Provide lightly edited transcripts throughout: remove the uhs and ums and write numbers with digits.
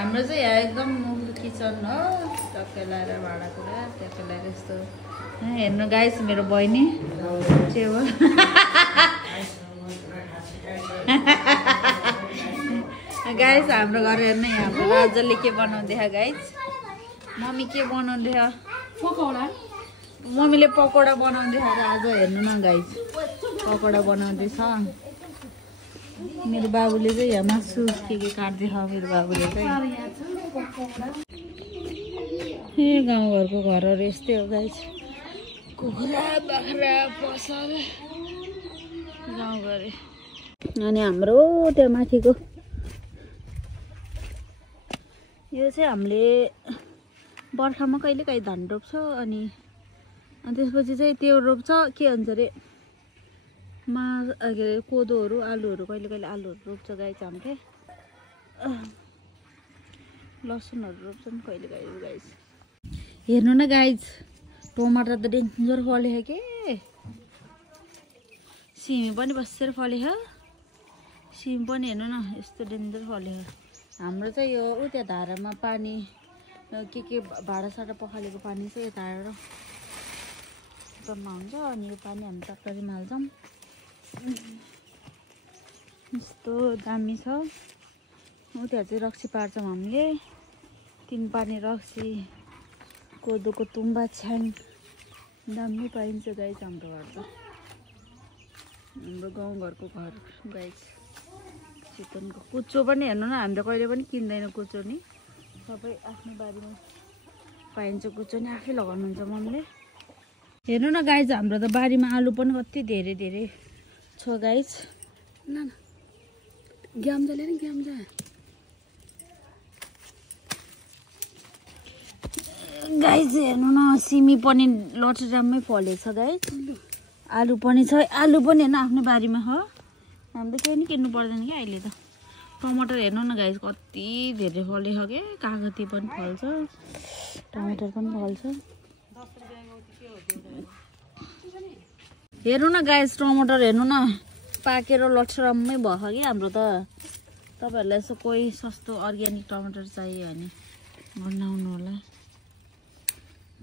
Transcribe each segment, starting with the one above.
हाम्रो चाहिँ यहाँ एकदम मुखको किचन हो, टक्कै लगाएर भाँडाकुँडा टक्कै लगाएर यस्तो हेर्नु गाइस मेरो बहिनी टेबल गाइस हाम्रो घर हेर्नु यहाँ राजाले के बनाउँदै गाइस मम्मी के बनाउँदै पकौडा मम्मीले पकौडा बनाउँदै आज हेर्नु न गाइस पकौडा बनाउँदैछ मेरो बाबुले चाहिँ यहाँ मासु के काट्दैछ मेरो बाबुले चाहिँ ए गाउँघरको घरहरू यस्तै हो गाइस कुखुरा बाख्रा पसल गाउँघर अनि हाम्रो त्यहाँ माथिको यो चाहिँ हामीले बर्खामा कहिले काहीँ धान रोप्छ अनि त्यसपछि चाहिँ त्यो रोप्छ के भन्छ अरे के अरे कोदोहरू आलुहरू कहिले कहिले आलुहरू रोप्छ गाइस हामीले लसुनहरू रोप्छन् कहिले कहिले गाइस हेर्नु न गाइस टमाटर त डेन्जर फलेछ के सिमी पनि बसेर फलेछ सिमी पनि हेर्नु न यस्तो डेन्जर फलेछ हाम्रो चाहिँ यो उ त्यहाँ धारामा पानी के भाँडासाँडा पखालेको पानी चाहिँ यता आएर जम्मा हुन्छ अनि यो पानी हामी ट्र्याक्टरमा हाल्छौँ यस्तो दामी छ उ त्यहाँ चाहिँ रक्सी पार्छौँ हामीले 3 पानी रक्सी कोदोको तुम्बा छ्याङ दामी पाइन्छ गाइस हाम्रो घर त हाम्रो गाउँघरको घर गाइस चिकनको कुचो पनि हेर्नु न हामीले कहिले पनि किन्दैन कुचो नि सबै आफ्नो बारीमा पाइन्छ कुचो नि आफै लगाउनुहुन्छ मम्मीले हेर्नु न गाइस हाम्रो त बारीमा आलु पनि कति धेरै धेरै छ गाइस न ग्याम्जाले नि ग्याम्जा गाइस हेर्नु न सिमी पनि लटरामै फलेछ गाइस आलु पनि छ आलु पनि हेर्नु आफ्नो बारीमा हो हामीले केही नि किन्नु पर्दैन कि अहिले त टमाटर हेर्नु न गाइस कति धेरै फलेछ के कागती पनि फल्छ टमाटर पनि फल्छ हेर्नु न गाइस टमाटर हेर्नु न पाकेर लटरामै भयो कि हाम्रो त तपाईहरुलाई यसो कोही सस्तो अर्ग्यानिक टमाटर चाहियो भने बनाउनु होला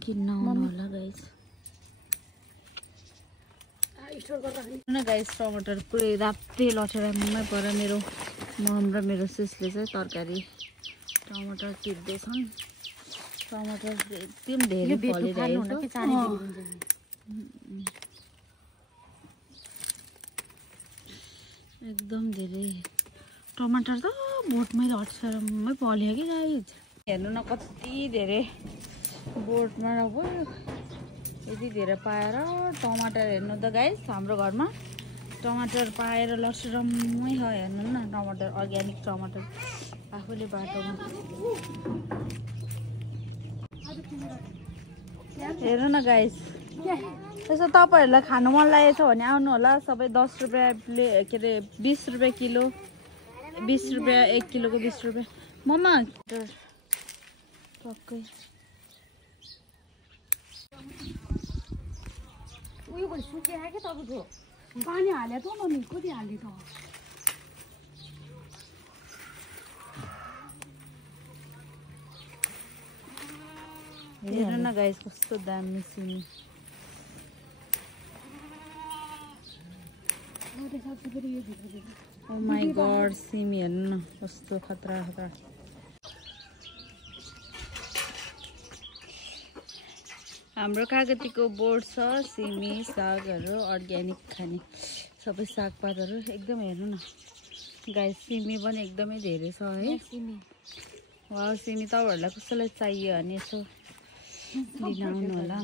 किन्न आउनु होला गाइस न गाइस टमाटर पुरै रातै लटरामै परेर मेरो मम र मेरो सिसले चाहिँ तरकारी टमाटर टिप्दैछन् टमाटर एकदम धेरै फलिरहेको छ एकदम धेरै टमाटर त बोटमै लटरामै फल्यो कि गाइस हेर्नु न कति धेरै बोटमा अब यति धेरै पाएर टमाटर हेर्नु त गाइस हाम्रो घरमा टमाटर पाएर लटरामै छ हेर्नु न टमाटर अर्ग्यानिक टमाटर आफूले बाटोमा हेर्नु न गाइस यसो तपाईहरुलाई खानु मन लागेको छ भने आउनु होला सबै 10 रुपैयाँ के अरे 20 रुपैयाँ किलो 20 रुपैयाँ 1 किलोको 20 रुपैयाँ मम्मा टक्कै उयो पनि सुकेछ के तपाईको पानी हाले त मम्मी कति हाले त हेर्नु न गाइस कस्तो दामी सिमी ओ माय गॉड सिमी हेर्नु न कस्तो खतरा खतरा हाम्रो कागतीको बोर्ड छ सिमी सागहरू अर्ग्यानिक खाने सबै सागपातहरू एकदम हेर्नु न गाइस सिमी पनि एकदमै धेरै छ है सिमी वाह सिमी तपाईहरुलाई कसैलाई चाहियो भने यसो लिन आउनु होला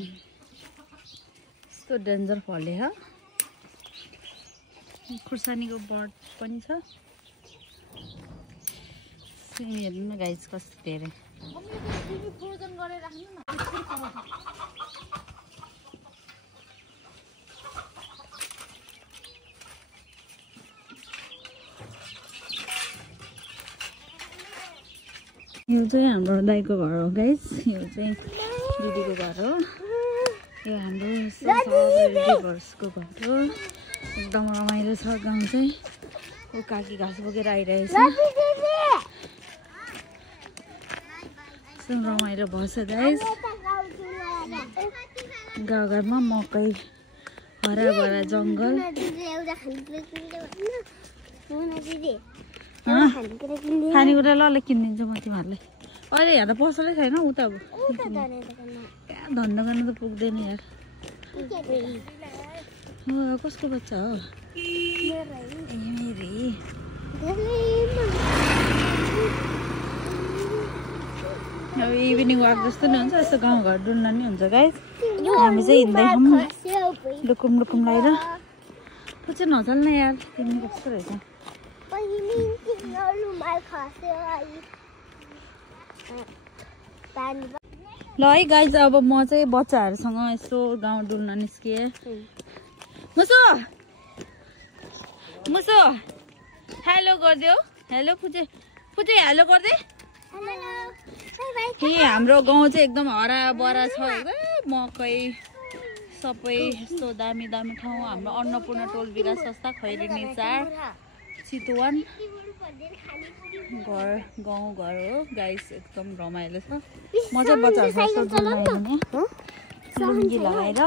यस्तो डेन्जर फले ह खुर्सानीको बोर्ड पनि छ सिमी हेर्नु न गाइस कस्तो धेरै फ्रोजन गरेर राख्नु न यो चाहिँ हाम्रो दाइको घर हो गाइस यो चाहिँ दिदीको घर हो यो हाम्रो रिभर्सको घर हो एकदम रमाइलो छ गाउँ चाहिँ ऊ काकी घाँस बोकेर आइरहेछ एकदम रमाइलो भएछ गाइस। गाउँघरमा मकै हराभरा जङ्गल। खानेकुरा ल किनिदिन्छु म तिमीहरूलाई। अहिले यहाँ त पसलै छैन उता अब कहाँ धन्दा गर्न त पुग्दैन यार। कसको बच्चा हो? मेरी। अब इभिनिङ वाक जस्तो नि हुन्छ, यस्तो गाउँघर डुल्न नि हुन्छ गाइस। हामी चाहिँ हिँड्दै लुकुम लुकुम लगाएर। त्यो चाहिँ नचल्ने यार, तिमी कस्तो रहेछ। ल है गाइस, अब म चाहिँ बच्चाहरूसँग यसो गाउँ डुल्न निस्किएँ। मुसो मुसो हेलो गरिदेऊ। हेलो पुजे पुजे हेलो गरिदे। हाम्रो गाउँ चाहिँ एकदम हराभरा छ। मकै सबै यस्तो दामी दामी ठाउँ। हाम्रो अन्नपूर्ण टोल विकास संस्था खैरेनी 4 चितवन घर गाउँघर हो गाइस। एकदम रमाइलो छ। म चाहिँ बच्चाहरूसँग लुङ्गी लगाएर